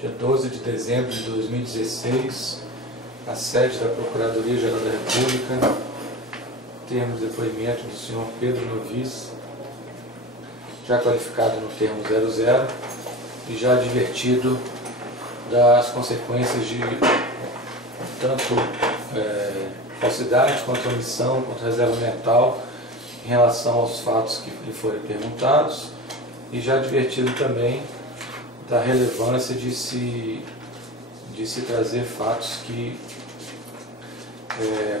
dia 12 de dezembro de 2016, na sede da Procuradoria-Geral da República, termos de depoimento do senhor Pedro Novis, já qualificado no termo 00 e já advertido das consequências de tanto falsidade quanto omissão, quanto reserva mental em relação aos fatos que lhe forem perguntados, e já advertido também da relevância de se trazer fatos que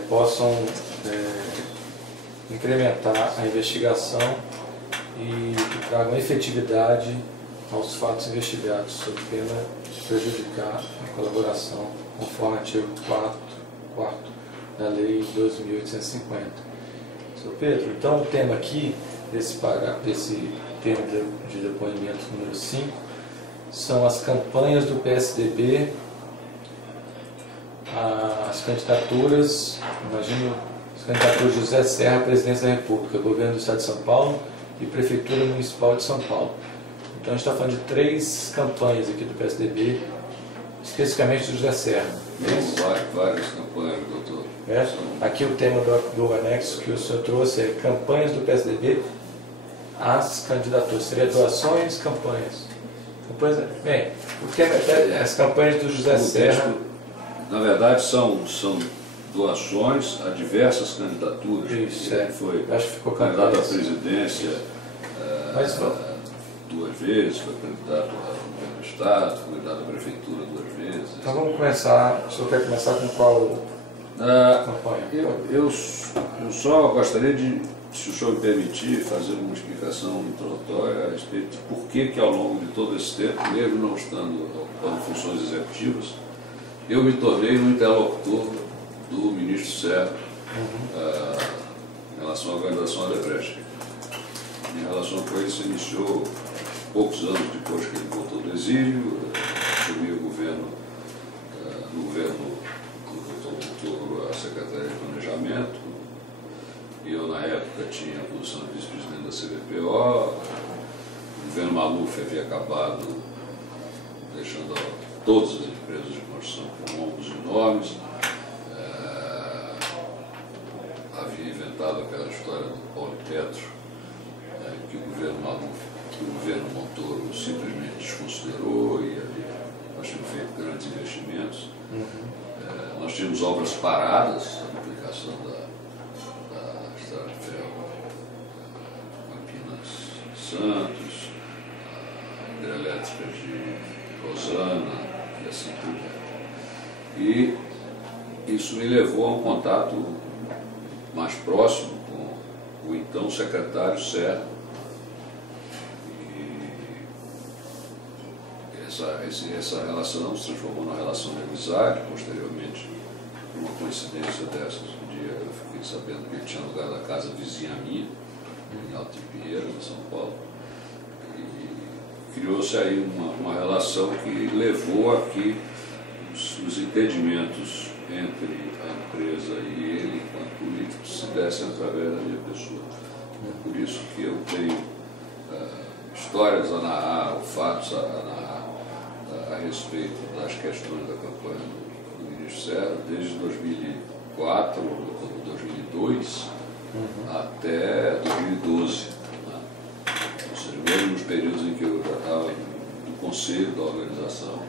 possam incrementar a investigação e que tragam efetividade aos fatos investigados, sob pena de prejudicar a colaboração, conforme artigo 4º da Lei 12.850. Sr. Pedro, então o tema aqui desse termo de depoimento número 5 são as campanhas do PSDB, as candidaturas, imagino, as candidaturas de José Serra à presidência da República, governo do Estado de São Paulo e Prefeitura Municipal de São Paulo. Então a gente está falando de 3 campanhas aqui do PSDB, especificamente do José Serra. Várias campanhas, doutor. Aqui o tema do anexo que o senhor trouxe é campanhas do PSDB às candidaturas. Seria doações, campanhas. Bem, o tema é as campanhas do José Serra. Na verdade, são doações a diversas candidaturas. Isso, Ele foi acho que ficou candidato à isso. presidência duas vezes, foi candidato ao governo do Estado, foi candidato à prefeitura 2 vezes. Então vamos começar. O senhor quer começar com qual campanha? Eu só gostaria de, se o senhor me permitir, fazer uma explicação introdutória a respeito de por que ao longo de todo esse tempo, mesmo não estando ocupando funções executivas, eu me tornei um interlocutor do ministro Serra em relação à organização Odebrecht. Minha relação com ele se iniciou poucos anos depois que ele voltou do exílio, assumi o governo, no governo do Dr. Montoro, a Secretaria de Planejamento, e eu na época tinha a posição de vice-presidente da CBPO. O governo Maluf havia acabado deixando todas as empresas de construção com lombos enormes, havia inventado aquela história do Paulo Petro, que o governo Maluf, que o governo Montoro simplesmente desconsiderou, e ali nós tínhamos feito grandes investimentos. Nós tínhamos obras paradas, a duplicação da estrada de ferro Campinas-Santos, a hidrelétrica de Rosana e assim por diante. E isso me levou a um contato mais próximo com o então secretário Serra. Essa relação se transformou numa relação de amizade. Posteriormente, por uma coincidência dessas, um dia eu fiquei sabendo que ele tinha alugado a casa vizinha minha, em Alto de Pinheiro, em São Paulo, e criou-se aí uma relação que levou a que os entendimentos entre a empresa e ele, enquanto político, se dessem através da minha pessoa. É por isso que eu tenho histórias a narrar, ou fatos a narrar a respeito das questões da campanha do ministro Serra, desde 2004, 2002, até 2012. Né? Ou seja, mesmo nos períodos em que eu já estava no conselho da organização,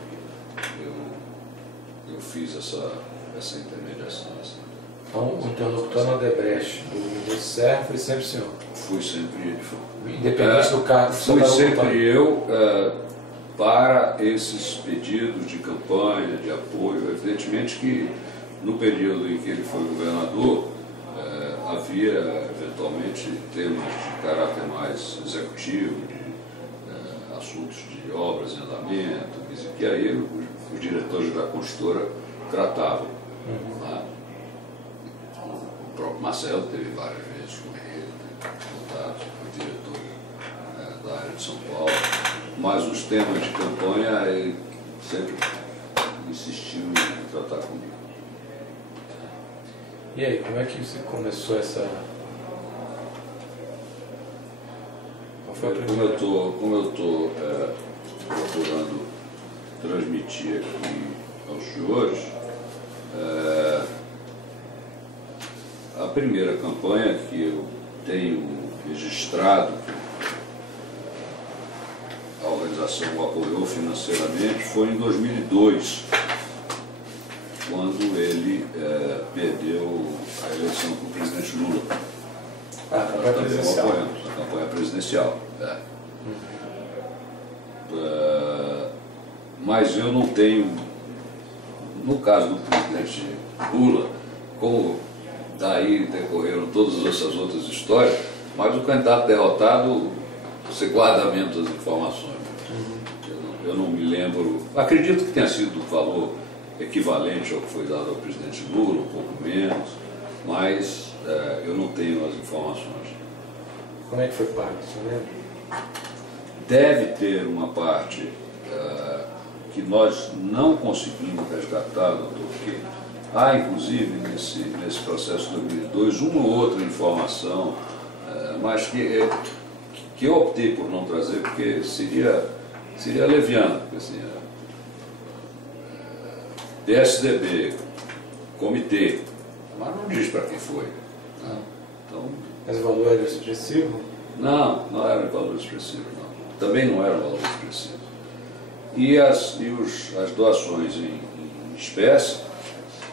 eu fiz essa intermediação. Assim. Então, o interlocutor no Odebrecht do ministro Serra foi sempre o senhor? Fui sempre ele. Independente do cargo? Fui sempre eu para esses pedidos de campanha, de apoio. Evidentemente que no período em que ele foi governador, havia eventualmente temas de caráter mais executivo, de assuntos de obras em andamento, que aí os diretores da consultora tratavam. Né? O próprio Marcelo teve várias vezes com ele, contato com o diretor da área de São Paulo, mas os temas de campanha ele sempre insistiu em tratar comigo. E aí, como é que você começou essa... Como eu estou procurando transmitir aqui aos senhores a primeira campanha que eu tenho registrado, a organização o apoiou financeiramente, foi em 2002, quando ele perdeu a eleição para o presidente Lula. A campanha presidencial. Apoiamos a campanha presidencial. Mas eu não tenho, no caso do presidente Lula, como daí decorreram todas essas outras histórias, mas o candidato derrotado, você guarda menos as informações. Eu não me lembro, acredito que tenha sido valor equivalente ao que foi dado ao presidente Lula, um pouco menos, mas eu não tenho as informações. Como é que foi pago, você lembra? Deve ter uma parte que nós não conseguimos resgatar, doutor, porque há, inclusive, nesse processo de 2002, uma ou outra informação, mas que eu optei por não trazer, porque seria leviano, porque, assim, PSDB, comitê, mas não diz para quem foi. Né? Então, Mas o valor era expressivo? não era um valor expressivo, não. Também não era um valor expressivo. E as doações em espécie,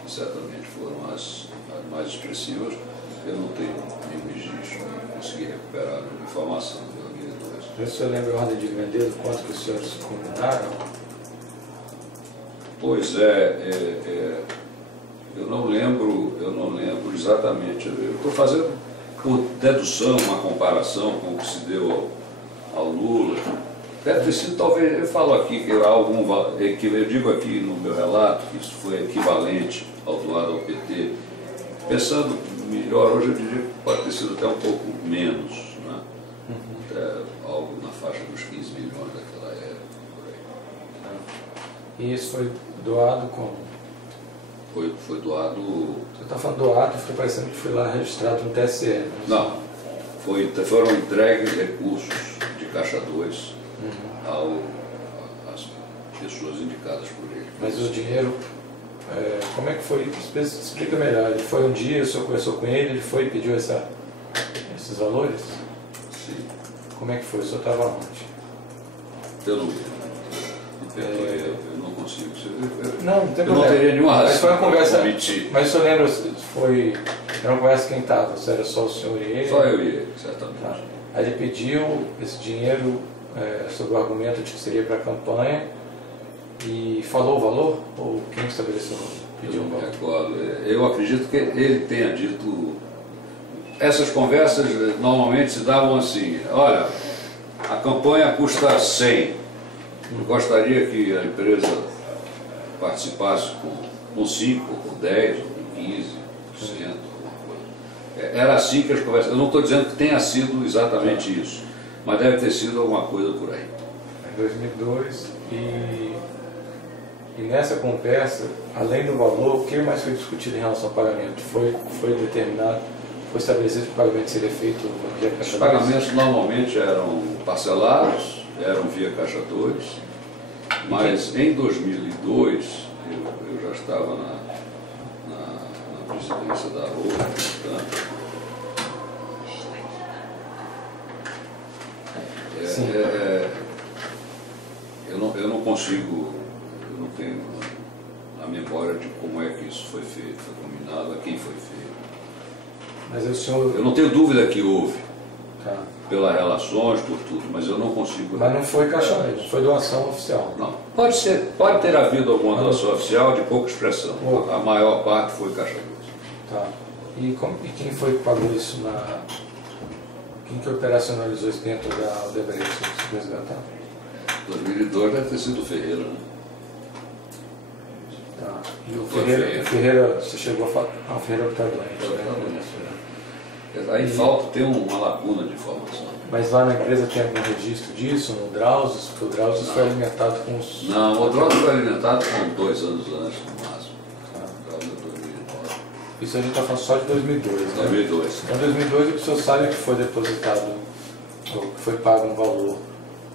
que certamente foram as mais expressivas, eu não tenho nenhum registro, não consegui recuperar nenhuma informação de 2002. O senhor lembra a ordem de grandeza, quanto que os senhores combinaram? Pois eu não lembro exatamente. Eu estou fazendo por dedução uma comparação com o que se deu ao Lula. Deve ter sido, talvez, eu falo aqui que há algum, eu digo aqui no meu relato que isso foi equivalente ao doado ao PT. Pensando melhor, hoje eu diria que pode ter sido até um pouco menos, né? Até algo na faixa dos 15 milhões daquela época, por aí. E isso foi doado como? Foi doado... Você está falando doado, fica parecendo que foi lá registrado no TSE. Né? Não, foram entregues recursos de Caixa 2 às pessoas indicadas por ele. Mas o dinheiro, como é que foi? Explica melhor. Ele foi um dia, o senhor conversou com ele foi e pediu esses valores? Sim. Como é que foi? O senhor estava onde? Eu não lembro. Eu não consigo. Não tem problema. Eu não teria nenhuma razão. Mas foi uma conversa. Omitir. Mas o senhor lembra, era uma conversa quem estava? Era só o senhor e ele? Só eu e ele, certamente. Tá. Aí ele pediu esse dinheiro sob o argumento de que seria para a campanha e falou o valor? Ou quem estabeleceu o valor? Pediu o valor? Eu acredito que ele tenha dito. Essas conversas normalmente se davam assim: olha, a campanha custa 100. Eu gostaria que a empresa participasse com 5, com 10, ou com 15%, alguma coisa. Era assim que as conversas. Eu não estou dizendo que tenha sido exatamente isso, mas deve ter sido alguma coisa por aí. Em 2002, e nessa conversa, além do valor, o que mais foi discutido em relação ao pagamento? Foi determinado, foi estabelecido que o pagamento seria feito via Caixa 2? Os pagamentos normalmente eram parcelados, eram via Caixa 2, mas em 2002 eu já estava na presidência da ONU, portanto, eu não consigo, eu não tenho a memória de como é que isso foi feito, foi combinado, a quem foi feito. Mas o senhor... Eu não tenho dúvida que houve, Tá. pelas relações, por tudo, mas eu não consigo... Mas não foi Caixa 2, não foi doação oficial. Não. Pode ter havido alguma doação oficial de pouca expressão. A maior parte foi Caixa 2. Tá. E quem foi que pagou isso Quem que operacionalizou isso dentro da Odebrecht, se resgatar? 2002 deve ter sido o Ferreira, né? Tá. E o Foi Ferreira, você chegou a falar... Ah, o Ferreira está doente, né? Aí tem uma lacuna de informação. Mas lá na empresa tem algum registro disso, no Drauzes? Porque o Drauzes foi alimentado com os... Não, o Drauzes foi alimentado com 2 anos antes, no máximo. Tá. O Drauzes é 2009. Isso a gente está falando só de 2002, né? 2002. Então, em 2002, o que o senhor sabe é que foi depositado, ou que foi pago um valor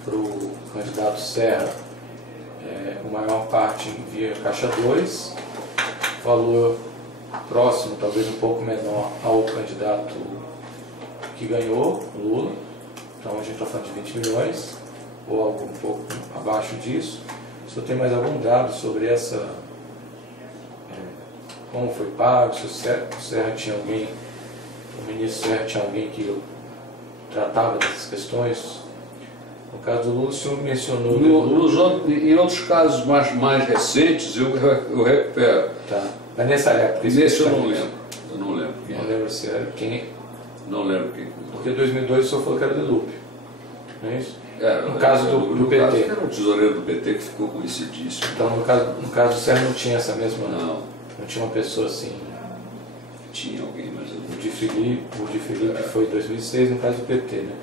para o candidato Serra, uma maior parte via Caixa 2, valor próximo, talvez um pouco menor, ao candidato que ganhou, Lula. Então a gente está falando de 20 milhões, ou algo um pouco abaixo disso. Se eu tenho mais algum dado sobre essa, como foi pago, se o Serra tinha alguém, o ministro Serra tinha alguém que tratava dessas questões. No caso do Lula, o senhor mencionou... Em outros casos mais recentes, eu recupero. Tá. Mas nessa época... Nesse eu não lembro. Eu não lembro quem não lembro se era quem... Não lembro quem... Porque em 2002 o senhor falou que era de Lupe, não é isso? No caso do PT. Caso era o tesoureiro do PT que ficou conhecidíssimo. Então, no caso do Serra não tinha essa mesma... Não. Não tinha uma pessoa assim... Tinha alguém, mas eu não... O de Felipe foi em 2006, no caso do PT, né?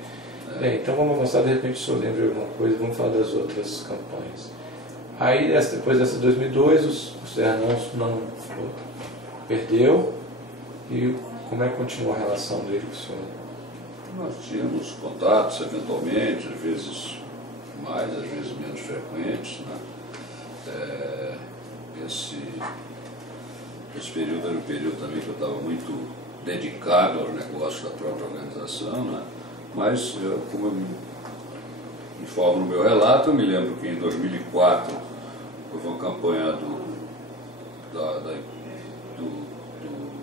Bem, então vamos avançar, de repente o senhor lembra de alguma coisa, vamos falar das outras campanhas. Aí, depois dessa 2002, o Serra não perdeu, e como é que continuou a relação dele com o senhor? Nós tínhamos contatos, eventualmente, às vezes mais, às vezes menos frequentes, né? Esse período era um período também que eu estava muito dedicado ao negócio da própria organização, né? Mas, como eu informo no meu relato, eu me lembro que em 2004 houve uma campanha do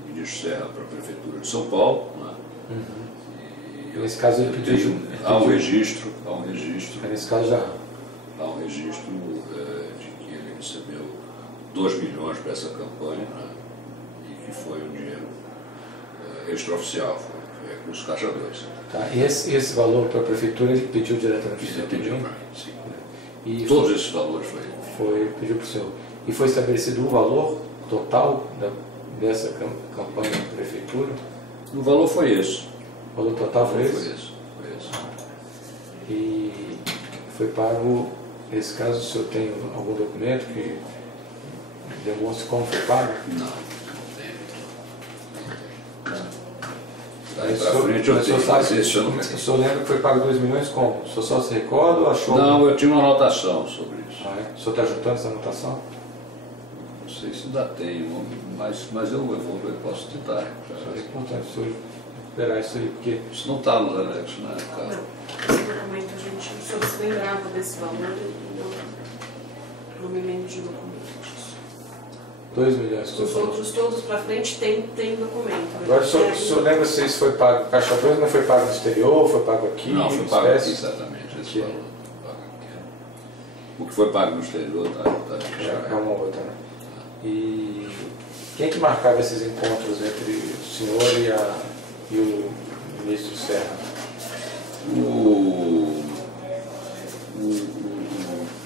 ministro Serra para a Prefeitura de São Paulo, né? E nesse caso ele pediu... Há um registro. Nesse caso já... Há um registro de que ele recebeu 2 milhões para essa campanha, né? E que foi um dinheiro extraoficial, foi com os Caixa 2. Tá. E esse valor para a Prefeitura ele pediu diretamente para o senhor? Pediu para mim, sim. E todos esses valores pediu para o senhor. E foi estabelecido o valor total dessa campanha da Prefeitura? O valor foi esse. O valor total foi esse? Foi esse. E foi pago, nesse caso, o senhor tem algum documento que demonstre como foi pago? Não. Daí pra frente eu tenho, mas esse eu não lembro. O senhor lembra que foi pago 2 milhões como? O senhor só se recorda ou achou? Não, eu tinha uma anotação sobre isso. Ah, é? O senhor está juntando essa anotação? Não sei se ainda tem, mas eu posso tentar. É importante o senhor recuperar isso aí, porque... Isso não está nos anexos, né, cara? Não, esse documento o senhor se lembrava desse valor e não me lembro de documento. 2 milhões que os outros todos para frente tem documento. Agora o senhor lembra se isso foi pago Caixa 2, mas foi pago no exterior, foi pago aqui? Não, foi pago aqui, exatamente. Esse valor. O que foi pago no exterior é uma outra, né? E quem que marcava esses encontros entre o senhor e o ministro Serra? O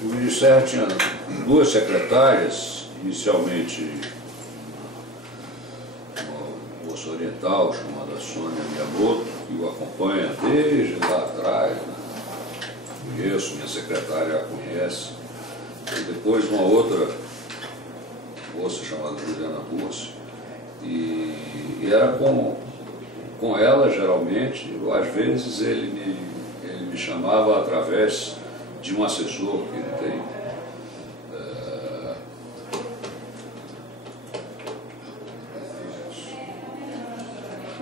ministro Serra tinha 2 secretárias. Inicialmente, uma moça oriental chamada Sônia Miyamoto, que o acompanha desde lá atrás, né? Conheço, minha secretária a conhece. E depois uma outra moça chamada Juliana Bursi, e era com ela, geralmente, ou às vezes ele me chamava através de um assessor que ele tem.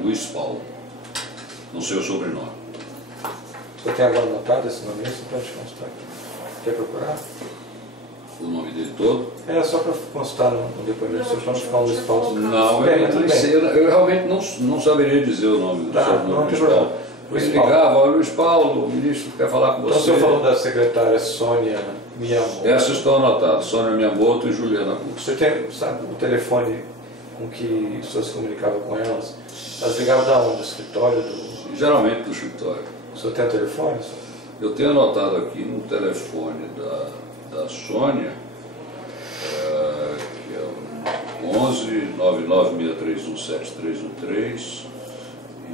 Luiz Paulo, não sei o sobrenome. O senhor tem agora anotado esse nome? Você pode constar aqui. Quer procurar? O nome dele todo? É só para constar no depoimento, para não ficar um Luiz Paulo. Não, eu realmente não saberia dizer o nome do sobrenome Luiz Paulo. Ele ligava, olha, Luiz Paulo, o ministro quer falar com você. Então o senhor falou da secretária Sônia Miyamoto. Essas estão anotadas, Sônia Miyamoto e Juliana Bursi. O senhor sabe o telefone com que o senhor se comunicava com elas? Elas ligavam da onde? Do escritório? Geralmente do escritório. O senhor tem o telefone? Senhor? Eu tenho anotado aqui no telefone da Sônia, que é o 11 996317313 e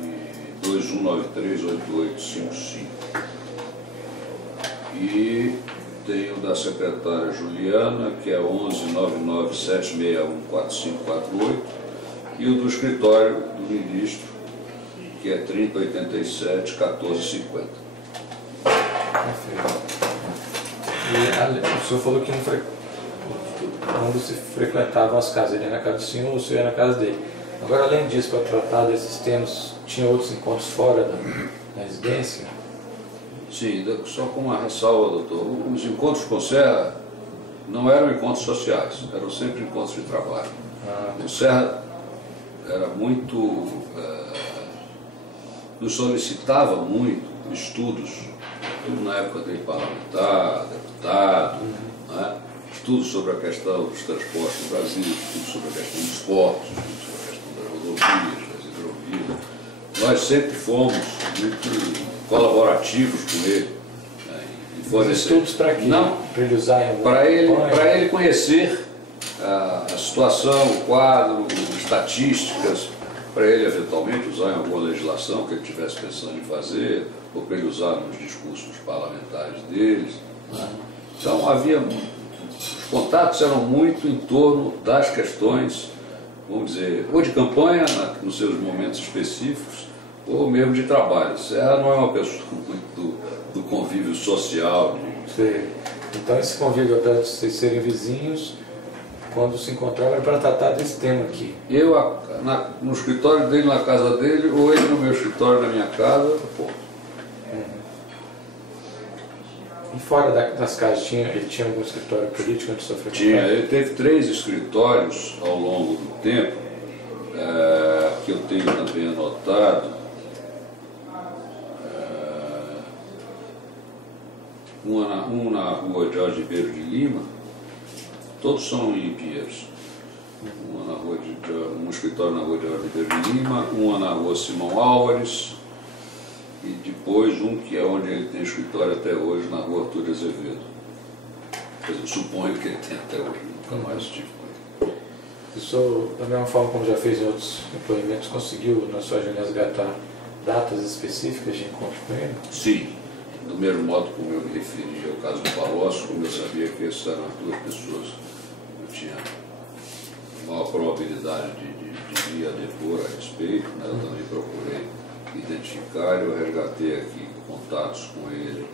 21938855. E tenho da secretária Juliana, que é 11 997614548, e o do escritório do ministro, que é 3087 1450. Perfeito. E o senhor falou que quando se frequentavam as casas. Ele ia na casa do senhor, o senhor ia na casa dele. Agora, além disso, para tratar desses temas, tinha outros encontros fora da residência? Sim, só com uma ressalva, doutor. Os encontros com o Serra não eram encontros sociais, eram sempre encontros de trabalho. O Serra era muito... nos solicitava muito estudos, tudo na época dele parlamentar, deputado, né? Estudos sobre a questão dos transportes no Brasil, estudos sobre a questão dos portos, estudos sobre a questão das rodovias, das hidrovias. Nós sempre fomos muito colaborativos com ele. Os estudos para quê? Não, para ele usar em para ele conhecer a situação, o quadro, estatísticas, para ele eventualmente usar em alguma legislação que ele estivesse pensando em fazer, ou para ele usar nos discursos parlamentares deles. Então havia, os contatos eram muito em torno das questões, vamos dizer, ou de campanha, nos seus momentos específicos, ou mesmo de trabalho. Serra não é uma pessoa muito do convívio social. Sim. Então esse convívio, apesar de vocês serem vizinhos, quando se encontravam era para tratar desse tema aqui. Eu no escritório dele, na casa dele, ou ele no meu escritório, na minha casa, ponto. E fora das casas, ele tinha algum escritório político onde sofreu? Tinha, ele teve 3 escritórios ao longo do tempo, que eu tenho também anotado. Um na rua Jorge Ribeiro de Lima, todos são em Pinheiros. Um escritório na rua Jorge Ribeiro de Lima, uma na rua Simão Álvares, e depois um que é onde ele tem escritório até hoje, na rua Arthur de Azevedo. Eu suponho que ele tem até hoje, nunca mais tive com ele. O senhor, da mesma forma como já fez em outros depoimentos, conseguiu na sua agenda resgatar datas específicas de encontro com ele? Sim. Do mesmo modo como eu me referi ao caso do Palocci, como eu sabia que essas eram as 2 pessoas que eu tinha maior probabilidade de ir a depor a respeito, né? Eu também procurei identificar, eu resgatei aqui contatos com ele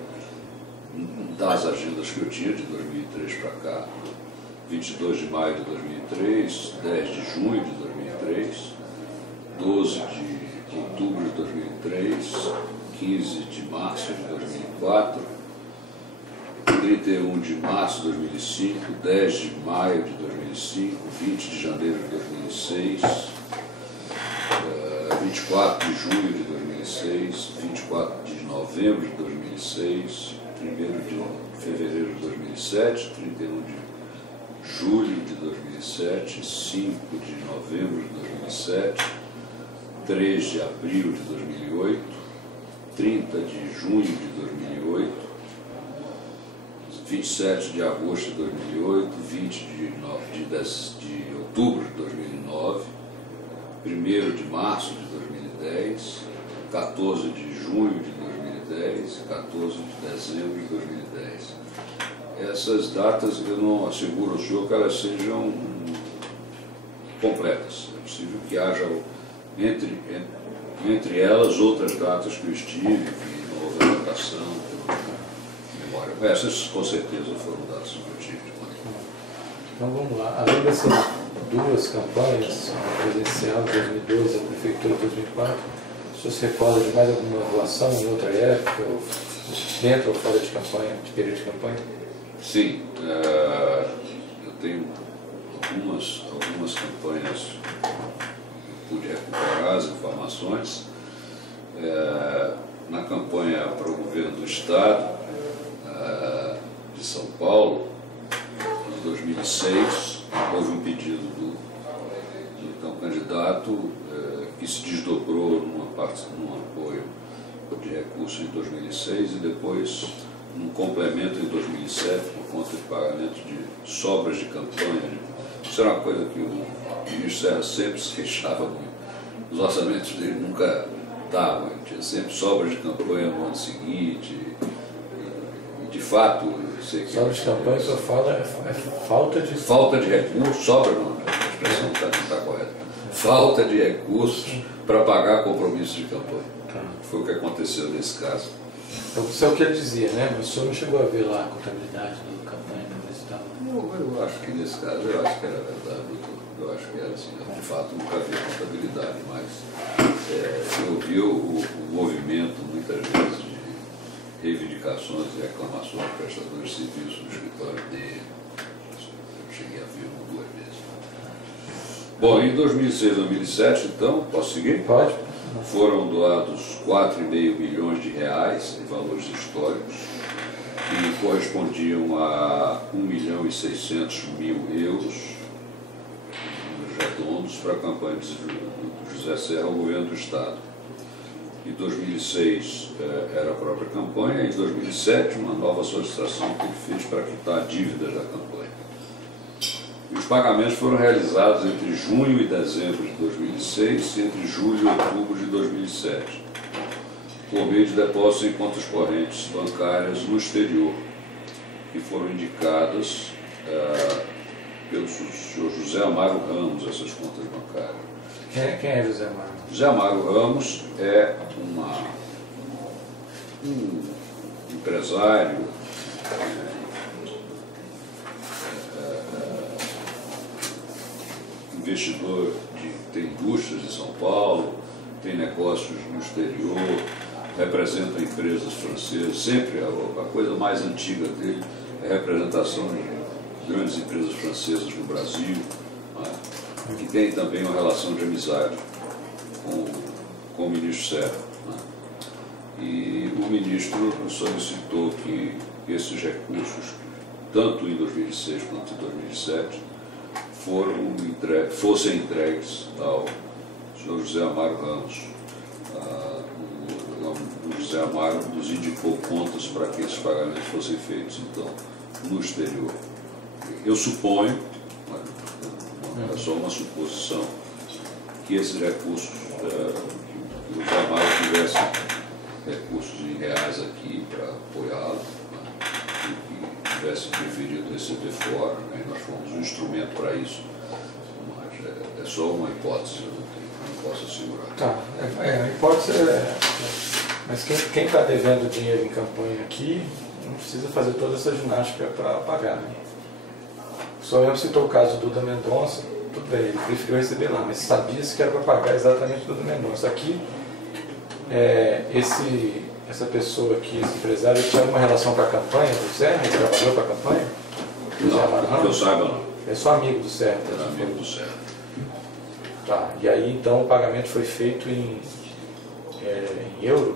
das agendas que eu tinha de 2003 para cá, 22 de maio de 2003, 10 de junho de 2003, 12 de outubro de 2003, 15 de março de 2004, 31 de março de 2005, 10 de maio de 2005, 20 de janeiro de 2006, 24 de junho de 2006, 24 de novembro de 2006, 1º de fevereiro de 2007, 31 de julho de 2007, 5 de novembro de 2007, 3 de abril de 2008, 30 de junho de 2008, 27 de agosto de 2008, 20 de outubro de 2009, 1º de março de 2010, 14 de junho de 2010, 14 de dezembro de 2010. Essas datas eu não asseguro ao senhor que elas sejam completas. É possível que haja entre elas outras datas que eu estive, que não houve anotação, memória. Essas com certeza foram datas que eu tive. Então vamos lá. Além dessas 2 campanhas, a presidencial de 2012 e a prefeitura de 2004, o senhor se recorda de mais alguma relação em outra época, ou dentro ou fora de campanha, de período de campanha? Sim, eu tenho algumas campanhas, pude recuperar as informações. Na campanha para o governo do Estado de São Paulo, em 2006, houve um pedido do então candidato que se desdobrou num apoio de recurso em 2006 e depois um complemento em 2007 por conta de pagamento de sobras de campanha. Isso era uma coisa que o ministro Serra sempre se queixava muito. Os orçamentos dele nunca davam, ele tinha sempre sobras de campanha no ano seguinte. E de fato, eu sei que... Sobra de campanha, só fala é falta de... Falta de recursos, sobra não, a expressão não está correta. Falta de recursos para pagar compromissos de campanha. Foi o que aconteceu nesse caso. Então, isso é o que ele dizia, né? Mas o senhor não chegou a ver lá a contabilidade da campanha para ver se estava... Eu acho que nesse caso, eu acho que era verdade, eu acho que era assim, de fato nunca havia contabilidade, mas eu vi o movimento muitas vezes de reivindicações e reclamações de prestadores de serviços no escritório dele. Eu cheguei a ver uma ou duas vezes. Bom, em 2006 e 2007, então, posso seguir? Pode. Foram doados 4,5 milhões de reais em valores históricos, que correspondiam a 1.600.000 euros, números redondos, para a campanha do José Serra ao governo do Estado. Em 2006 era a própria campanha, em 2007 uma nova solicitação que ele fez para quitar dívidas da campanha. E os pagamentos foram realizados entre junho e dezembro de 2006 e entre julho e outubro de 2007. Por meio de depósitos em contas correntes bancárias no exterior, que foram indicadas pelo senhor José Amaro Ramos, essas contas bancárias. Quem é José Amaro? José Amaro Ramos é um empresário, investidor tem indústrias em São Paulo, tem negócios no exterior, representa empresas francesas, sempre a coisa mais antiga dele é a representação de grandes empresas francesas no Brasil, né, que tem também uma relação de amizade com o ministro Serra. Né, e o ministro solicitou que esses recursos, tanto em 2006 quanto em 2007, fossem entregues ao senhor José Amaro Ramos. O José Amaro nos indicou contas para que esses pagamentos fossem feitos, então, no exterior. Eu suponho, é só uma suposição, que esses recursos, que o José Amaro tivesse recursos em reais aqui para apoiá-lo, e que tivesse preferido receber fora, né? Nós fomos um instrumento para isso, mas é só uma hipótese, eu não posso assegurar. Tá, a hipótese mas quem está devendo dinheiro em campanha aqui não precisa fazer toda essa ginástica para pagar, né? Só eu citou o caso do Duda Mendonça, tudo bem, ele preferiu receber lá, mas sabia-se que era para pagar exatamente do Duda Mendonça. Aqui, essa pessoa aqui, esse empresário, tinha alguma relação com a campanha do Serra? Ele trabalhou para a campanha? Não, que eu saiba não. É só amigo do Serra? Era amigo do Serra. Tá, e aí então o pagamento foi feito em euro?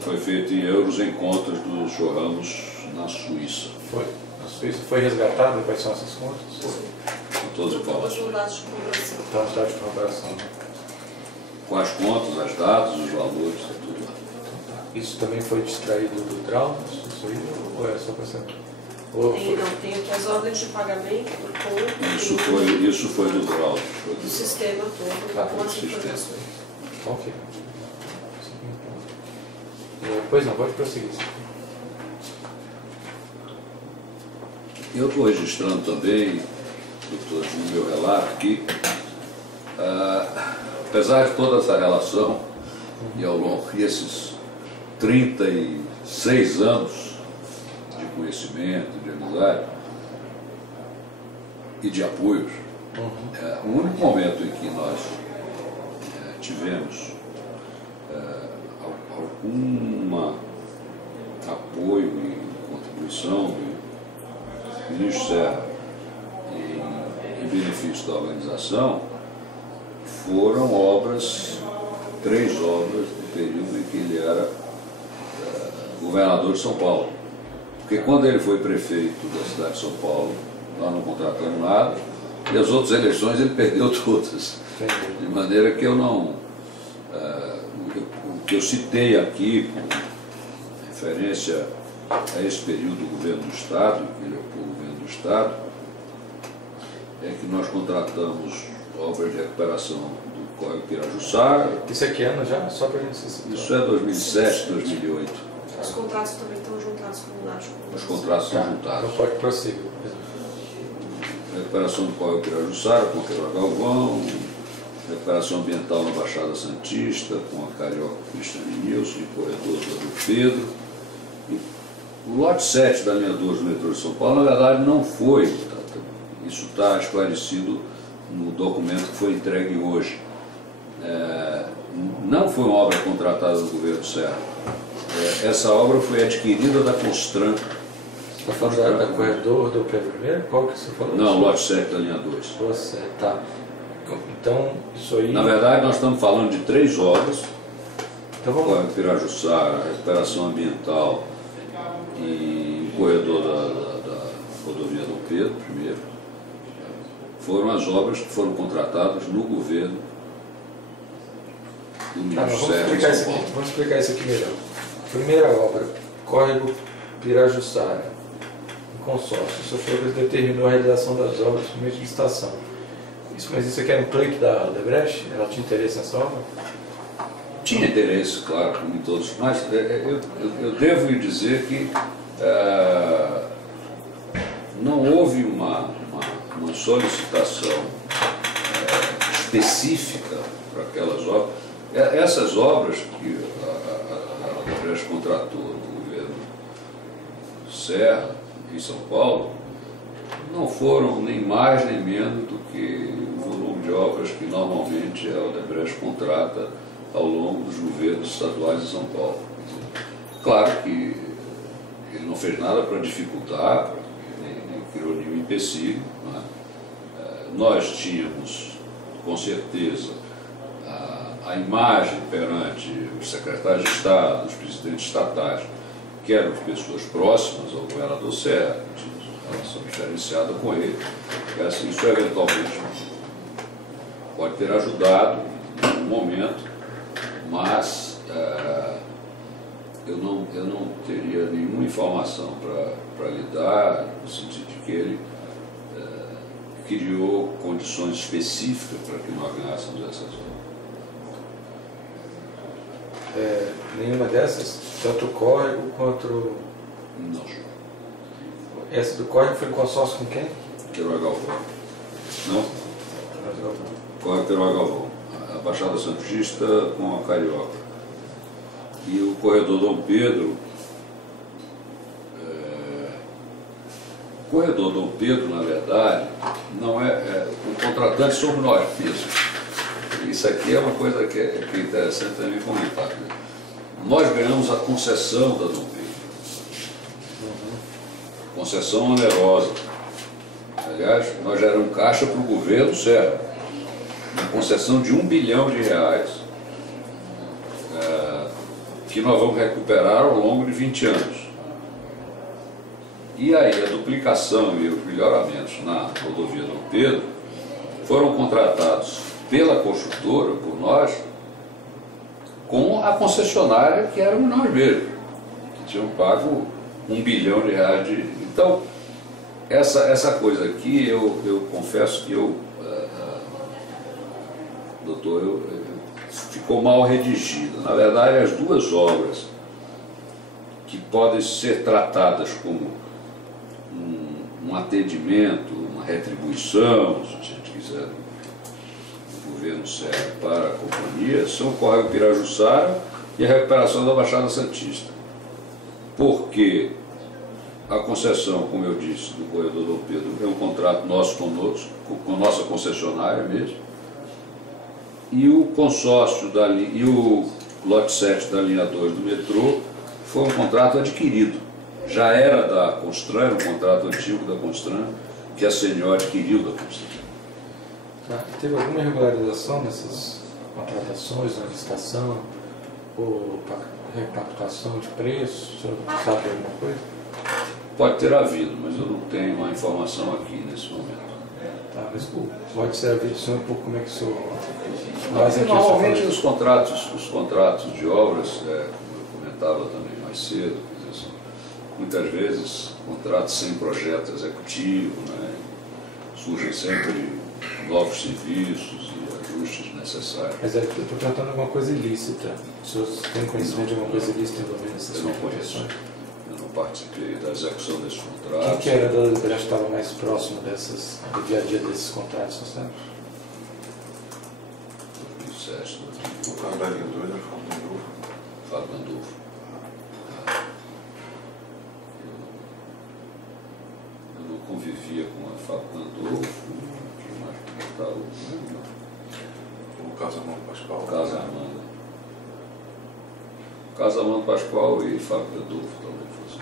Foi feito em euros em contas do senhor Ramos na Suíça. Foi. Na Suíça foi resgatado? Quais são essas contas? Com todas as informações. Todos os dados de comparação. Então, os dados de comparação. Com as contas, as datas, os valores, tudo lá. Isso também foi distraído do DRAL? Isso aí? Ou é só para saber? Tem aqui as ordens de pagamento por conta. Isso foi do DRAL. Do sistema todo, com as informações. Ok. Pois não, pode prosseguir. Eu estou registrando também, doutor, no meu relato, que apesar de toda essa relação, e ao longo desses 36 anos de conhecimento, de amizade e de apoios, o único momento em que nós tivemos algum apoio e contribuição do ministro Serra em benefício da organização foram três obras do período em que ele era governador de São Paulo. Porque quando ele foi prefeito da cidade de São Paulo, nós não contratamos nada, e as outras eleições ele perdeu todas. De maneira que eu não... o que eu citei aqui, com referência a esse período do governo do Estado, que ele ocupou o governo do Estado, é que nós contratamos obras de recuperação do Córrego Pirajussara. Isso aqui é ano já? Só para a gente se situar. Isso é 2007, 2008. Os contratos também estão juntados com o dados de comparação. Os contratos estão juntados. Não pode prosseguir. Recuperação do Córrego Pirajussara com a Quebra Galvão, recuperação ambiental na Baixada Santista com a Carioca Cristiano Nilson e corredor do Pedro. E o lote 7 da linha 2 do metrô de São Paulo, na verdade, não foi, Isso está esclarecido no documento que foi entregue hoje. Não foi uma obra contratada do governo Serra. Essa obra foi adquirida da Constran. Você está falando da corredor do Pedro I? Qual que você falou? Não, lote 7 da linha 2. Você, tá. Então, isso aí... Na verdade, nós estamos falando de 3 obras. Então vamos lá. Pirajussara, recuperação ambiental e o corredor da rodovia Dom Pedro I. Foram as obras que foram contratadas no governo do ministro Serra em São Paulo. Vamos explicar isso aqui melhor. Primeira obra, córrego Pirajussara, um consórcio. O senhor falou que determinou a realização das obras por meio de licitação. Mas isso aqui era um pleito da Odebrecht? Ela tinha interesse nessa obra? Tinha interesse, claro, como em todos, mas eu devo lhe dizer que não houve uma solicitação específica para aquelas obras. Essas obras que a Odebrecht contratou no governo Serra, em São Paulo, não foram nem mais nem menos do que o volume de obras que normalmente a Odebrecht contrata ao longo dos governos estaduais de São Paulo. Claro que ele não fez nada para dificultar, nem criou nenhum empecilho. Não é? Nós tínhamos, com certeza, a imagem perante os secretários de Estado, os presidentes estatais, que eram pessoas próximas ao governador Serra, que tínhamos uma relação diferenciada com ele, e assim, isso eventualmente pode ter ajudado em algum momento, mas eu não teria nenhuma informação para lhe dar, no sentido de que ele criou condições específicas para que nós ganhássemos essas obras. Nenhuma dessas? Tanto o córrego quanto... Não. Essa do córrego foi consórcio com quem? Queiroga Galvão. Não? Córrego Queiroga Galvão. A Baixada Santista com a Carioca. E o corredor Dom Pedro... O corredor Dom Pedro, na verdade, não é... o contratante somos nós mesmos. Isso aqui é uma coisa que é interessante também comentar. Nós ganhamos a concessão da Dom Pedro. Concessão onerosa. Aliás, nós geramos caixa para o governo Serra. Uma concessão de R$1 bilhão, que nós vamos recuperar ao longo de 20 anos. E aí a duplicação e os melhoramentos na rodovia Dom Pedro foram contratados pela construtora, por nós, com a concessionária que éramos nós mesmos, que tinham pago R$1 bilhão de... Então, essa coisa aqui, eu confesso que doutor, ficou mal redigida. Na verdade, as duas obras que podem ser tratadas como um atendimento, uma retribuição, se a gente quiser, do governo Serra para a companhia, são o córrego Pirajussara e a recuperação da Baixada Santista. Porque a concessão, como eu disse, do corredor Dom Pedro é um contrato nosso conosco, com nossa concessionária mesmo, e o consórcio e o lote 7 da linha 2 do metrô foi um contrato adquirido. Já era da Constran, era um contrato antigo da Constran, que a Senhor adquiriu da Constran. Teve alguma irregularização nessas contratações, na licitação, ou repactuação de preço? O senhor sabe alguma coisa? Pode ter havido, mas eu não tenho a informação aqui nesse momento. Tá, mas pode ser havido, senhor, por como é que o senhor... Normalmente os contratos de obras, como eu comentava também mais cedo, quer dizer, são, muitas vezes contratos sem projeto executivo, né? Surgem sempre novos serviços e ajustes necessários. Mas eu estou tratando de alguma coisa ilícita. O senhor tem conhecimento de alguma coisa ilícita envolvendo essas contratações? Eu não participei da execução desses contratos. Quem que era da Odebrecht estava mais próximo do dia a dia desses contratos, não sabe? 2007, O carro da linha 2 era Fábio Gandolfo. Eu não convivia com a Fábio Gandolfo, Casa Armando Pascoal. Casa Armando. Casa Armando Pascoal e Fábio Adolfo também fosse.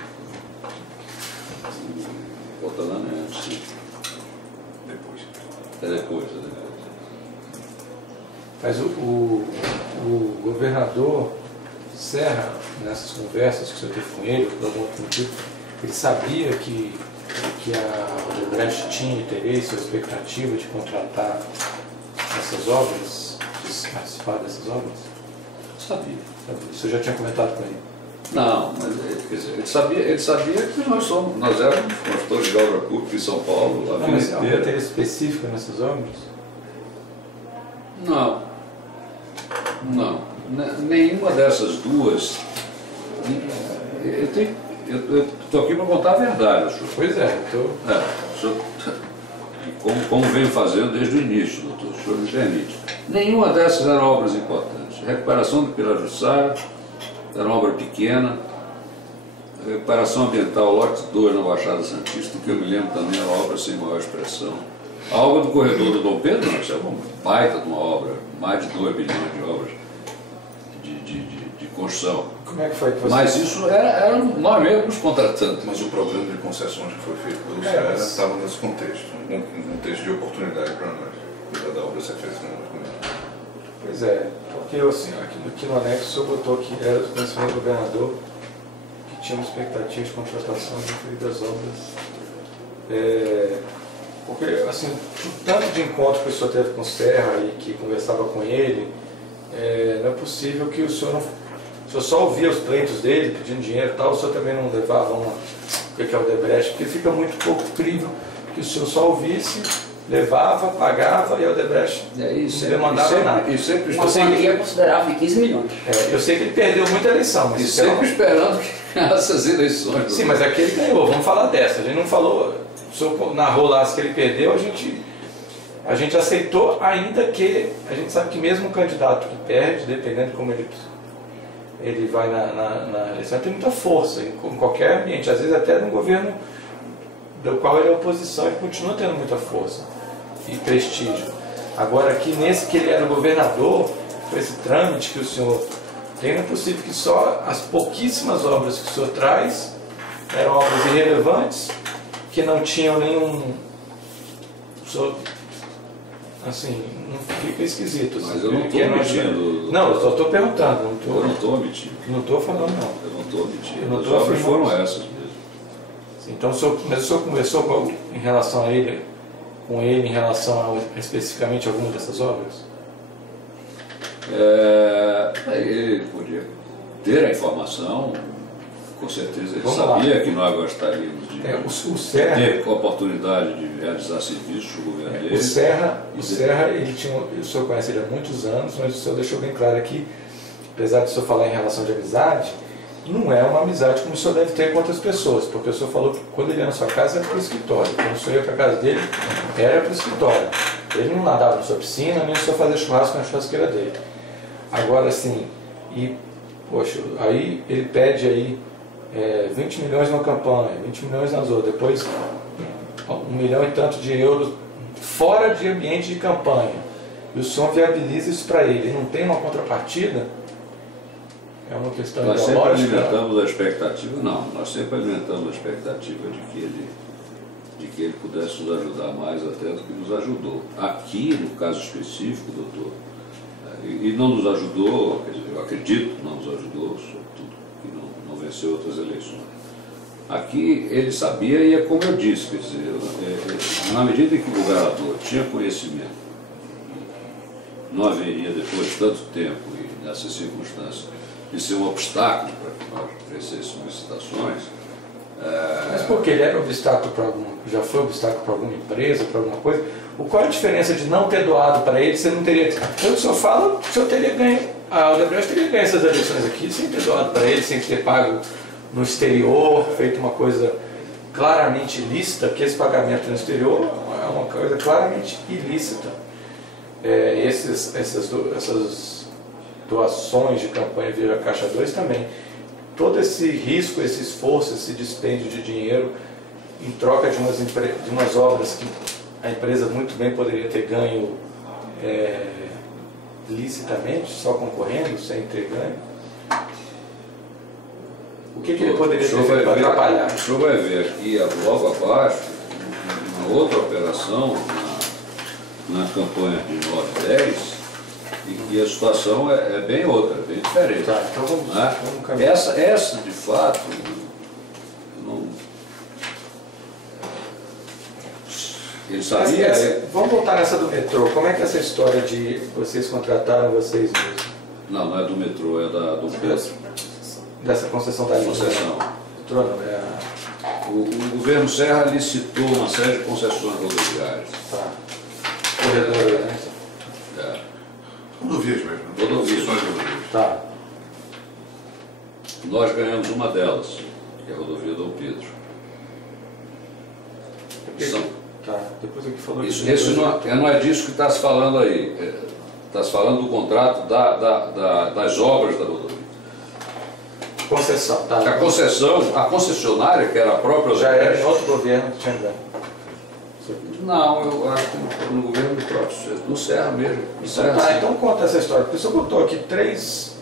Portanto, é antes, sim. Depois. É depois. Mas o governador Serra, nessas conversas que o senhor teve com ele, por algum outro motivo, ele sabia que a Odebrecht tinha interesse ou expectativa de contratar essas obras, de participar dessas obras? Sabia. O senhor já tinha comentado com ele? Não, mas quer dizer, ele sabia que nós éramos construtores de obra pública em São Paulo, a Não, vida mas há um inteira. interesse específico nessas obras? Não. Nenhuma dessas duas. Eu estou aqui para contar a verdade, senhor. Pois é, Como venho fazendo desde o início, doutor, o senhor me permite. Nenhuma dessas eram obras importantes. Recuperação do Pirajussara era uma obra pequena. Recuperação ambiental, lote 2 na Baixada Santista, que eu me lembro também, era uma obra sem maior expressão. A obra do corredor do Dom Pedro, não, isso é uma baita de uma obra, mais de 2 bilhões de obras de construção. como é que foi que você... Mas isso era nós mesmos contratando. Mas o programa de concessões que foi feito pelo Serra estava nesse contexto, um contexto de oportunidade para nós, da obra ser feita com ele. Pois é, porque assim, aqui no anexo o senhor botou que era do conhecimento do governador que tinha uma expectativa de contratação de referidas obras. Porque, assim, o tanto de encontro que o senhor teve com o Serra e que conversava com ele, não é possível que o senhor só ouvia os pleitos dele, pedindo dinheiro e tal, o senhor também não levava o que é o Odebrecht, porque fica muito pouco crível que o senhor só ouvisse, levava, pagava e a Odebrecht não demandava nada. E sempre Uma quantia considerável de 15 milhões. Eu sei que ele perdeu muita eleição, mas E sempre esperando que essas eleições. sim, mas aqui ele ganhou, vamos falar dessa. A gente não falou, o senhor narrou lá as que ele perdeu, a gente aceitou, ainda que a gente sabe que mesmo um candidato que perde, dependendo de como ele vai na eleição, tem muita força em qualquer ambiente, às vezes até no governo do qual ele é oposição, ele continua tendo muita força e prestígio. Agora aqui nesse que ele era governador, com esse trâmite que o senhor tem, não é possível que só as pouquíssimas obras que o senhor traz eram obras irrelevantes, que não tinham nenhum... Assim, não fica esquisito. Mas eu não estou omitindo. Não, eu só estou perguntando. Eu não estou omitindo. Não estou falando, não. Eu não estou omitindo. Eu não As tô obras afirmando. foram essas mesmo. Então, mas o senhor conversou em relação a ele, com ele em relação especificamente a alguma dessas obras? Ele podia ter a informação, com certeza ele Vamos sabia lá. que nós gostaríamos de O Serra, ter a oportunidade de realizar serviços do governo dele. o Serra, ele tinha, o senhor conhece ele há muitos anos, mas o senhor deixou bem claro aqui, apesar de o senhor falar em relação de amizade, não é uma amizade como o senhor deve ter com outras pessoas, porque o senhor falou que quando ele ia na sua casa era para o escritório, quando o senhor ia para a casa dele era para o escritório. Ele não nadava na sua piscina, nem o senhor fazia churrasco na churrasqueira dele. Agora, assim, poxa, aí ele pede aí 20 milhões numa campanha, 20 milhões nas outras, depois 1 milhão e tanto de euros fora de ambiente de campanha, e o senhor viabiliza isso para ele, não tem uma contrapartida? É uma questão Nós sempre ideológica? alimentamos a expectativa, nós sempre alimentamos a expectativa de que ele pudesse nos ajudar mais até do que nos ajudou. Aqui, no caso específico, doutor, e não nos ajudou, quer dizer, eu acredito que não nos ajudou, sobretudo que não venceu outras eleições. Aqui ele sabia, e é como eu disse, quer dizer, na medida em que o governador tinha conhecimento, não haveria depois de tanto tempo e nessas circunstâncias de ser um obstáculo para que nós vencêssemos licitações. Mas por que ele era obstáculo para já foi obstáculo para alguma empresa, para alguma coisa? Qual a diferença de não ter doado para ele, você não teria... Então, o senhor fala que o senhor teria ganho, a Odebrecht teria ganho essas eleições aqui sem ter doado para ele, sem ter pago no exterior, feito uma coisa claramente ilícita, que esse pagamento no exterior é uma coisa claramente ilícita. Essas doações de campanha via Caixa 2 também. Todo esse risco, esse esforço, esse dispêndio de dinheiro em troca de umas obras que a empresa muito bem poderia ter ganho licitamente, só concorrendo, sem ter ganho? O que ele poderia ter feito para atrapalhar? O senhor vai ver aqui, logo abaixo, uma outra operação na campanha de 9-10, e que a situação é bem outra, bem diferente. Tá, então vamos caminhar. Essa, de fato, não... Ele sabia... Vamos voltar nessa do metrô. Como é que é essa história de vocês contrataram vocês mesmos? Não é do metrô, é do Pedro. Dessa concessão da linha? Concessão. Metrô não, é a... O governo Serra licitou uma série de concessões rodoviárias. Tá. Corredor, né? É. Rodovias mesmo. Rodovias. Concessões de rodovias. Tá. Nós ganhamos uma delas, que é a rodovia Dom Pedro. Tá, depois o que falou... Isso não é disso que está se falando aí. Está se falando do contrato das obras da rodovia. Concessão, tá. A concessionária, que era a própria... Já era em outro governo que tinha dado. Não, eu acho que no governo do próprio, no Serra mesmo. Então conta essa história, porque o senhor botou aqui três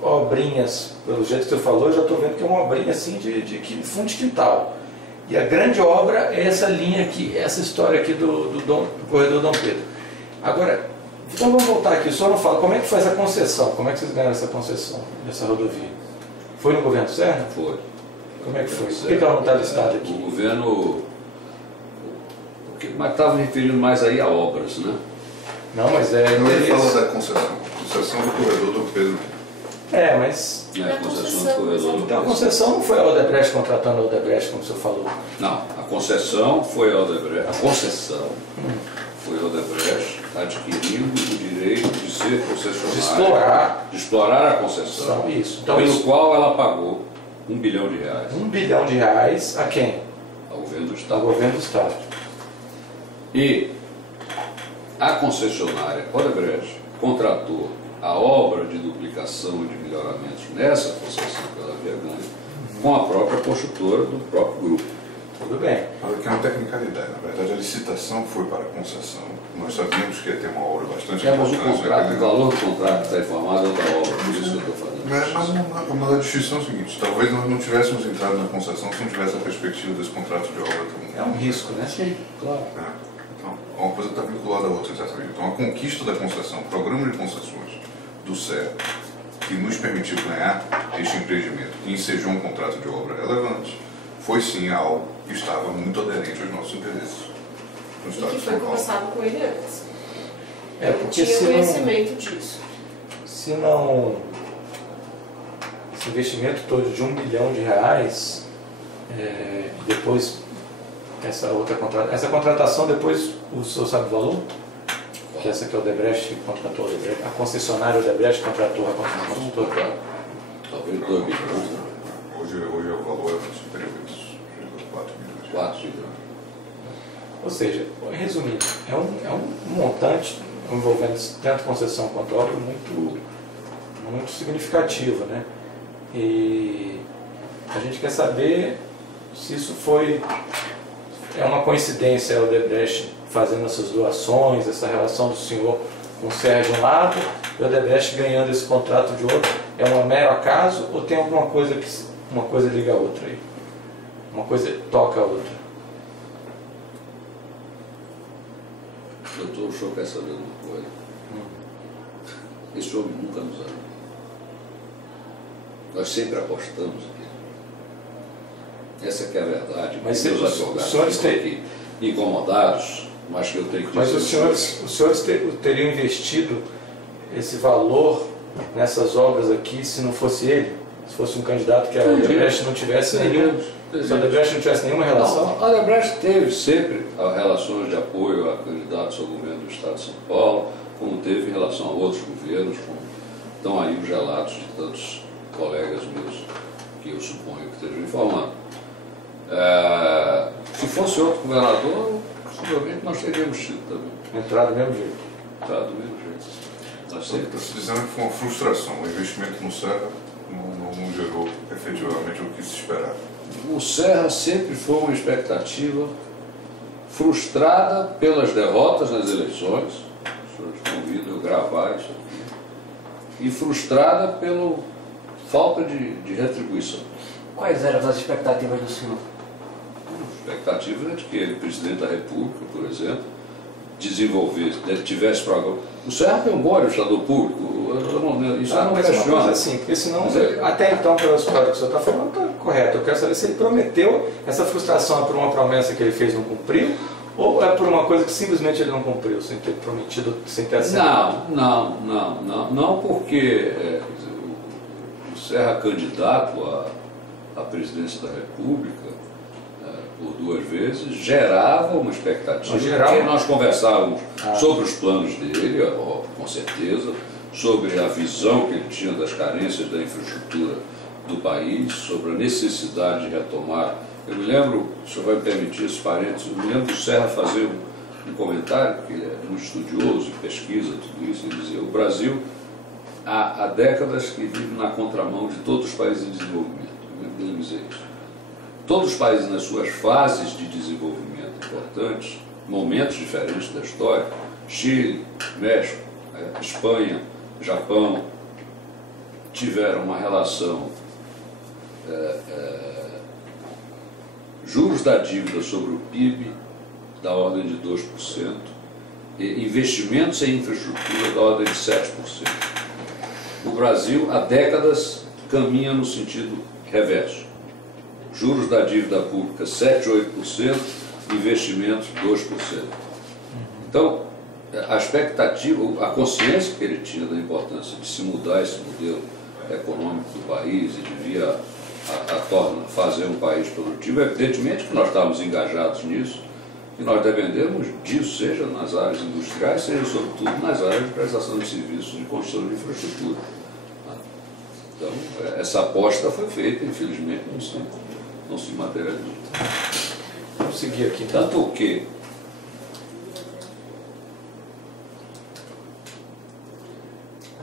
obrinhas, pelo jeito que você falou, eu já estou vendo que é uma obrinha assim de fundo de quintal. E a grande obra é essa linha aqui, essa história aqui do corredor Dom Pedro. Agora, então vamos voltar aqui, o senhor não fala, como é que foi essa concessão? Como é que vocês ganharam essa concessão, dessa rodovia? Foi no governo Serra? Foi. Como é que foi? Por que ela não está listada aqui? O governo... Mas estava me referindo mais aí a obras, né? Não, mas é... Ele fala da concessão. Concessão do corredor do Pedro. É, mas... A concessão do corredor do Então a Pedro. concessão não foi a Odebrecht contratando a Odebrecht, como o senhor falou. Não, a concessão foi a Odebrecht. A concessão foi a Odebrecht adquirindo o direito de ser concessionária. De explorar a concessão. Isso. Então, pelo qual ela pagou R$1 bilhão. R$1 bilhão a quem? Ao governo do Ao Estado. governo do Estado. E a concessionária Odebrecht contratou a obra de duplicação e de melhoramentos nessa concessão que ela havia ganho com a própria construtora do próprio grupo. Tudo bem. Mas aqui é uma tecnicalidade. Na verdade, a licitação foi para a concessão. Nós sabíamos que ia ter uma obra bastante Mas o importante. contrato, o valor do contrato está informado é da obra, por isso que eu estou fazendo. Mas a distinção é o seguinte, talvez nós não tivéssemos entrado na concessão se não tivesse a perspectiva desse contrato de obra. É um risco, né? Sim, claro. Então, uma coisa está vinculada à outra, exatamente. Então, a conquista da concessão, o programa de concessões do CER, que nos permitiu ganhar este empreendimento, que ensejou um contrato de obra relevante, foi sim algo que estava muito aderente aos nossos interesses. No E Estado que de foi São Paulo. conversado com ele antes. É, porque Tinha se conhecimento disso. esse investimento todo de R$1 bilhão, depois essa contratação, depois o senhor sabe o valor? Que essa que é o Odebrecht contratou a Odebrecht, a concessionária Odebrecht contratou a construtora. Talvez 2 bilhões, né? Hoje o valor é superior a isso, 4 milhões. 4 bilhões. Ou seja, resumindo, é um montante envolvendo tanto concessão quanto obra muito significativo, né? E a gente quer saber se isso é uma coincidência, a Odebrecht fazendo essas doações, essa relação do senhor com o Serra de um lado e o Odebrecht ganhando esse contrato de outro. É um mero acaso ou tem alguma coisa que uma coisa liga a outra aí? Uma coisa toca a outra? Doutor, o senhor quer saber uma coisa? Esse homem nunca nos amou. Nós sempre apostamos aqui. Essa que é a verdade. Mas meus advogados ficam aqui incomodados, mas que eu tenho que dizer. Mas os senhores teriam investido esse valor nessas obras aqui se não fosse ele? Se fosse um candidato que a Odebrecht não tivesse se a Odebrecht não tivesse nenhuma relação? Não, a Odebrecht teve sempre relações de apoio a candidatos ao governo do Estado de São Paulo, como teve em relação a outros governos, como estão aí os relatos de tantos colegas meus que eu suponho que estejam informando. Se fosse outro governador, possivelmente nós teríamos sido também. Entrar do mesmo jeito. Entrar do mesmo jeito. Nós sempre... Está se dizendo que foi uma frustração. O investimento no Serra não gerou efetivamente o que se esperava. O Serra sempre foi uma expectativa frustrada pelas derrotas nas eleições o senhor te convido a eu gravar isso aqui. E frustrada pela falta de retribuição. Quais eram as expectativas do senhor? A expectativa é de que ele, presidente da República, por exemplo, desenvolvesse, tivesse programa. O Serra é um bom administrador público, isso não mas é uma coisa questiona. assim, porque senão, até então, pela história que o senhor está falando, está correto. Eu quero saber se ele prometeu, essa frustração é por uma promessa que ele fez e não cumpriu, ou é por uma coisa que simplesmente ele não cumpriu, sem ter prometido, sem ter acertado? Não, porque o Serra, candidato à presidência da República, por 2 vezes, gerava uma expectativa. Porque nós conversávamos sobre os planos dele, com certeza, sobre a visão que ele tinha das carências da infraestrutura do país, sobre a necessidade de retomar. Eu me lembro, o senhor vai me permitir esse parênteses, eu me lembro do Serra fazer um comentário, que ele é muito estudioso, pesquisa tudo isso, ele dizia: o Brasil há décadas que vive na contramão de todos os países em desenvolvimento. Eu lembro dele dizer isso. Todos os países nas suas fases de desenvolvimento importantes, momentos diferentes da história, Chile, México, Espanha, Japão, tiveram uma relação juros da dívida sobre o PIB da ordem de 2% e investimentos em infraestrutura da ordem de 7%. O Brasil, há décadas, caminha no sentido reverso. Juros da dívida pública 7, 8%, investimentos 2%. Então, a expectativa, a consciência que ele tinha da importância de se mudar esse modelo econômico do país e de vir a fazer um país produtivo, evidentemente que nós estávamos engajados nisso, que nós dependemos disso, seja nas áreas industriais, seja sobretudo nas áreas de prestação de serviços de construção de infraestrutura. Então, essa aposta foi feita, infelizmente não se materializou. Vamos seguir aqui. Então. Tanto que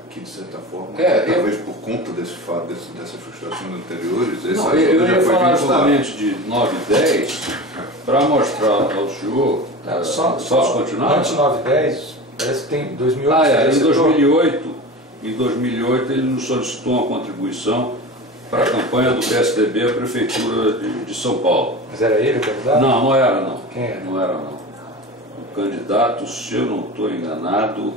aqui, de certa forma, talvez por conta desse fato, dessas frustrações anteriores, eu ia falar justamente de 9 e 10 para mostrar ao senhor. Posso continuar? Antes de 9 e 10, parece que tem 2008. Em 2008 ele nos solicitou uma contribuição para a campanha do PSDB à Prefeitura de São Paulo. Mas era ele o candidato? Não era não. Quem era? Não era não. O candidato, se eu não estou enganado...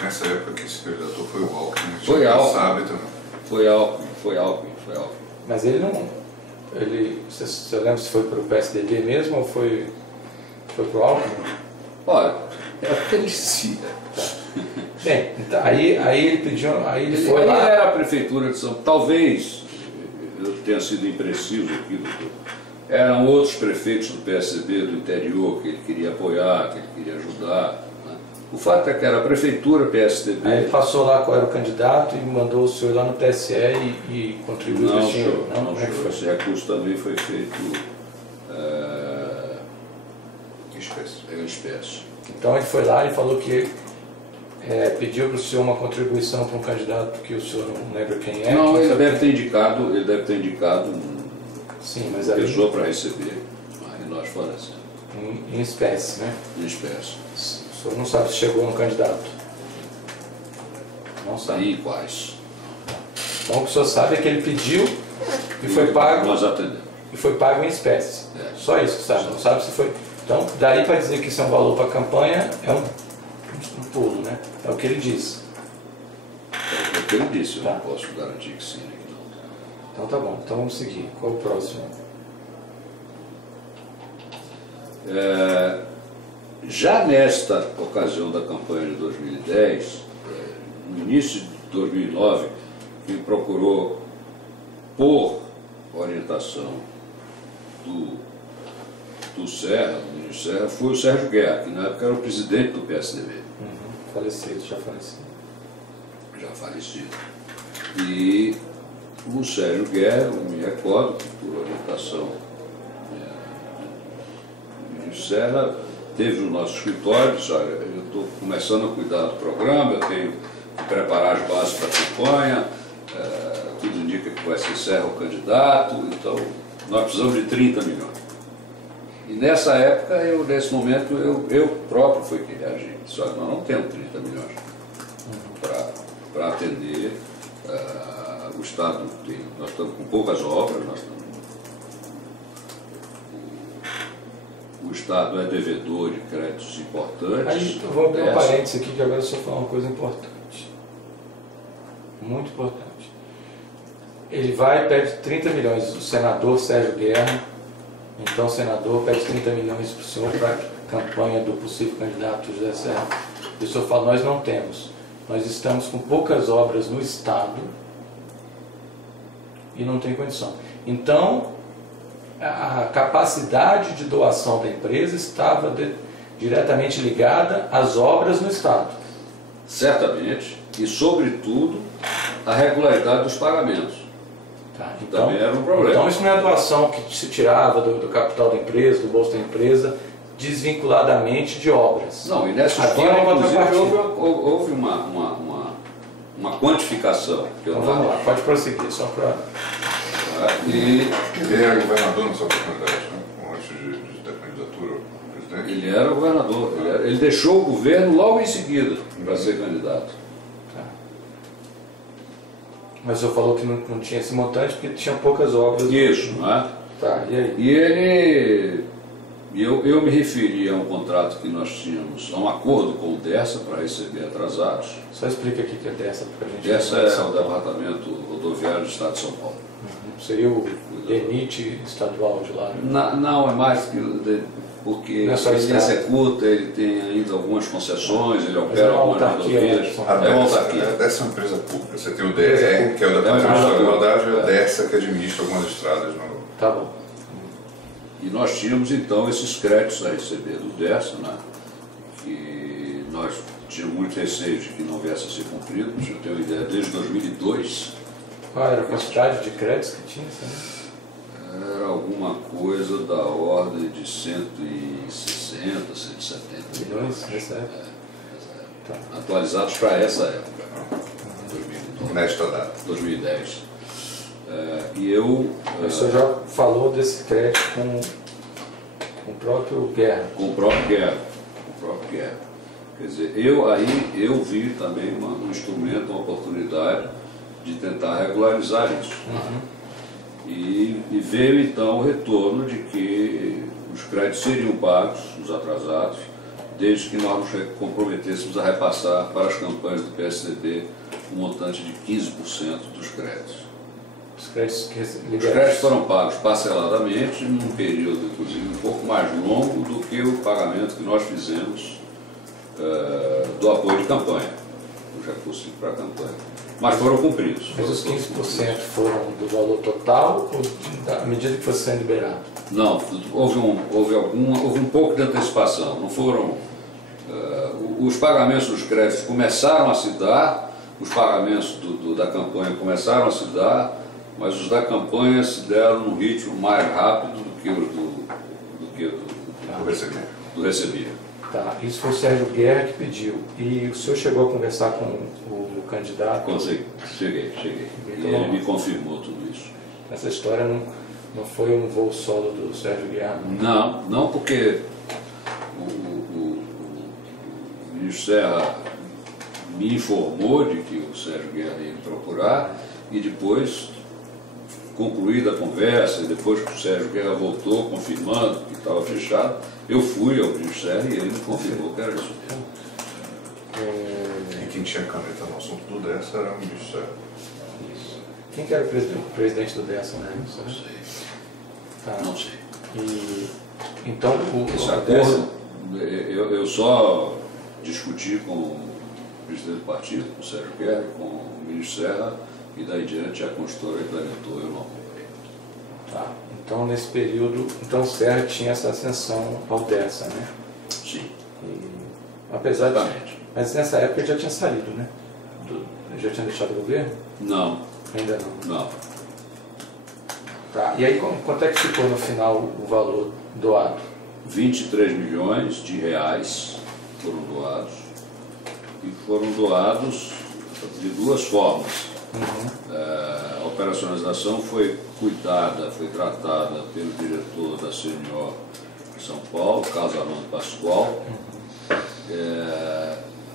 Nessa época que se candidatou foi o Alckmin. Foi Alckmin. Sabe também. Foi Alckmin. Mas ele não... Você lembra se foi para o PSDB mesmo ou foi para o Alckmin? Olha, é o que ele dizia. Bem, então, aí ele pediu, ele foi lá. lá. Era a Prefeitura de São Paulo, talvez eu tenha sido impreciso aqui, doutor. Eram outros prefeitos do PSDB do interior que ele queria apoiar, que ele queria ajudar. Né? O fato é que era a Prefeitura PSDB. Aí ele passou lá qual era o candidato e mandou o senhor lá no TSE e contribuiu com o senhor. Não, senhor. Esse recurso também foi feito em espécie. Então ele foi lá e falou que pediu para o senhor uma contribuição para um candidato que o senhor não lembra quem é. Não, ele deve ter indicado sim, mas uma aí, pessoa para receber. Aí nós fornecemos. Em espécie, né? Em espécie. O senhor não sabe se chegou no candidato. Não sabe. E quais? Então o que o senhor sabe é que ele pediu e foi pago. Nós atendemos. E foi pago em espécie. Só isso que sabe. Não sabe se foi. Então, daí para dizer que isso é um valor para a campanha, é um pulo, né? É o que ele disse. É o que ele disse, eu Tá. não posso garantir que sim, que não. Então tá bom, então vamos seguir. Qual o próximo? Já nesta ocasião da campanha de 2010, no início de 2009, quem procurou, por orientação do Serra, do ministro Serra, foi o Sérgio Guerra, que na época era o presidente do PSDB. Falecido, já falecido. Já falecido. E o Sérgio Guerra, eu me recordo que por orientação do ministro Serra, teve no nosso escritório, disse: olha, eu estou começando a cuidar do programa, eu tenho que preparar as bases para a campanha, tudo indica que vai ser Serra o candidato, então nós precisamos de 30 milhões. E nessa época, nesse momento, eu próprio fui que reagi. Só que nós não temos 30 milhões para atender. O Estado nós estamos com poucas obras, o Estado é devedor de créditos importantes. Aí eu vou abrir um parênteses aqui, que agora eu só falar uma coisa importante. Muito importante. Ele vai e pede 30 milhões, o senador Sérgio Guerra, então o senador pede 30 milhões para o senhor para a campanha do possível candidato José Serra. E o senhor fala, nós não temos. Nós estamos com poucas obras no Estado e não tem condição. Então, a capacidade de doação da empresa estava diretamente ligada às obras no Estado. Certamente, e sobretudo a regularidade dos pagamentos. Tá, também era um problema. Então isso não é a doação que se tirava do capital da empresa, do bolso da empresa, desvinculadamente de obras. Não, e nessa história, inclusive, houve uma quantificação. Que então vamos lá, pode prosseguir, só para... Ele era governador na sua oportunidade, né? Antes da candidatura ao presidente? Ele era governador, ele deixou o governo logo em seguida para ser candidato. Tá. Mas o senhor falou que não tinha esse montante porque tinha poucas obras. Isso, não é? Tá, e aí? E ele... Eu me referi a um contrato que nós tínhamos, a um acordo com o DERSA para receber atrasados. Só explica aqui que é DERSA para a gente... DERSA é o Departamento Rodoviário do Estado de São Paulo. Seria o DENIT estadual de lá? Né? Não, é mais que porque ele executa, ele tem ainda algumas concessões, ele opera algumas rodovias. É uma autarquia. Essa é uma empresa pública. Você tem o DER, que é o Departamento de Igualdade, e o DERSA, que administra algumas estradas. Tá bom. E nós tínhamos então esses créditos a receber do DERSA, né? Que nós tínhamos muito receio de que não viesse a ser cumprido. Para eu ter uma ideia, desde 2002. Qual era a quantidade de créditos que tinha? Era alguma coisa da ordem de 160, 170 milhões nessa época? Tá. Atualizados para essa época, 2009, nesta data. 2010. E eu... O senhor já falou desse crédito com o próprio Guerra? Com o próprio Guerra. Quer dizer, eu vi também um instrumento, uma oportunidade de tentar regularizar isso. E veio então o retorno de que os créditos seriam pagos, os atrasados, desde que nós nos comprometêssemos a repassar para as campanhas do PSDB um montante de 15% dos créditos. Os créditos foram pagos parceladamente, num período, inclusive, um pouco mais longo do que o pagamento que nós fizemos do apoio de campanha, os recursos para a campanha. Mas foram cumpridos. Mas os 15% foram do valor total ou à medida que fosse sendo liberado? Não, houve um pouco de antecipação. Não foram... os pagamentos dos créditos começaram a se dar, os pagamentos da campanha começaram a se dar, mas os da campanha se deram num ritmo mais rápido do que do recebível. Tá, isso foi o Sérgio Guerra que pediu. E o senhor chegou a conversar com o candidato? Cheguei. E ele me confirmou tudo isso. Essa história não foi um voo solo do Sérgio Guerra? Não, porque o ministro Serra me informou de que o Sérgio Guerra ia me procurar e depois, concluída a conversa, e depois que o Sérgio Guerra voltou confirmando que estava fechado, eu fui ao ministro Serra e ele me confirmou que era isso mesmo. E quem tinha caneta no assunto do DERSA era o ministro Serra. Isso. Quem que era o presidente do DERSA, né? Não sei. Tá. Não sei. E, então, esse acordo, eu só discuti com o presidente do partido, com o Sérgio Guerra, com o ministro Serra, e daí em diante a consultora implementou, eu não acompanhei. Tá. Então, nesse período, então o Serra tinha essa ascensão ao DERSA, né? Sim. Apesar de... Mas nessa época ele já tinha saído, né? Ele já tinha deixado o governo? Não. Ainda não? Não. Tá. E aí, quanto é que ficou no final o valor doado? 23 milhões de reais foram doados. E foram doados de duas formas. A operacionalização foi cuidada, foi tratada pelo diretor da CNO, São Paulo, Carlos Armando Pascoal,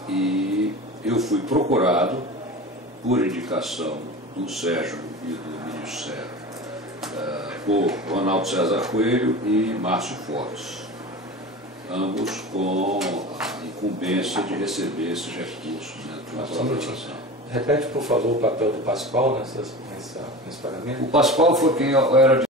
e eu fui procurado por indicação do Sérgio e do ministro Serra, por Ronaldo César Coelho e Márcio Fortes, ambos com a incumbência de receber esses recursos dentro da colaboração. Repete, por favor, o papel do Pascoal nesse pagamento. O Pascoal foi quem eu era